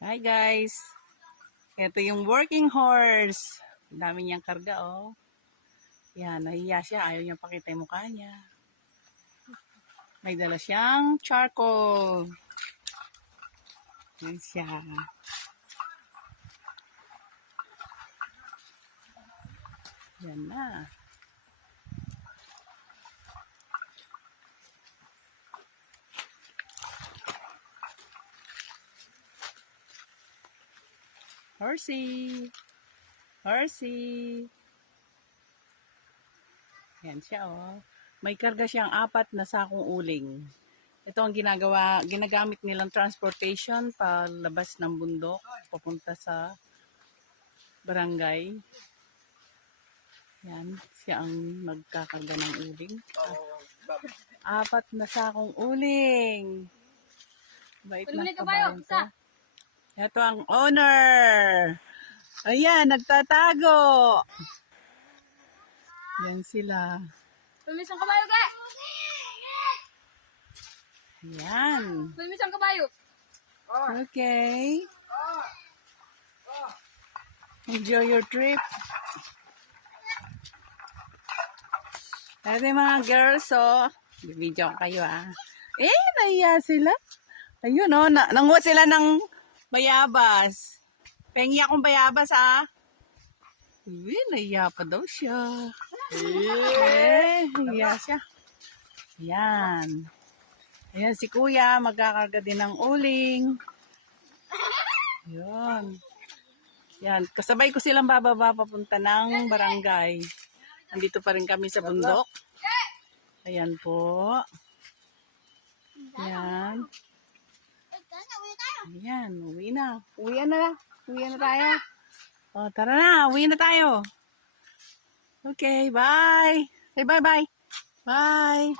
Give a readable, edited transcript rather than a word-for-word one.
Hi guys! Ito yung working horse. Ang dami niyang karga oh. Yan, nahiya siya. Ayaw niyang pakita yung mukha niya. May dala siyang charcoal. Yan siya. Yan na. Horsey! Horsey! Yan siya oh. May karga siyang 4 na sakong uling. Ito ang ginagamit nilang transportation palabas ng bundok, papunta sa barangay. Yan, siya ang nagkakarga ng uling. 4 na sakong uling. Bait na kabayan ko. Ito ang owner. Ayan, nagtatago. Yan sila. Tumis ang kabayo, ga! Yan. Tumis ang kabayo. Okay. Enjoy your trip. Ito yung mga girls, oh. Bibidyo kayo, ah. Nahiya sila. Ayun, oh. Nanguha sila ng bayabas. Pengi akong bayabas, ah. Nahiya pa daw siya. Nahiya siya. Yan. Ayan, si kuya, magkakarga din ng uling. Yun. Yan, kasabay ko silang bababa papunta ng barangay. Nandito pa rin kami sa bundok. Ayan po. Ayan. Ayan, uwi na. Uwi na. Uwi na tayo. O, tara na. Uwi na tayo. Okay, bye. Say bye-bye. Bye.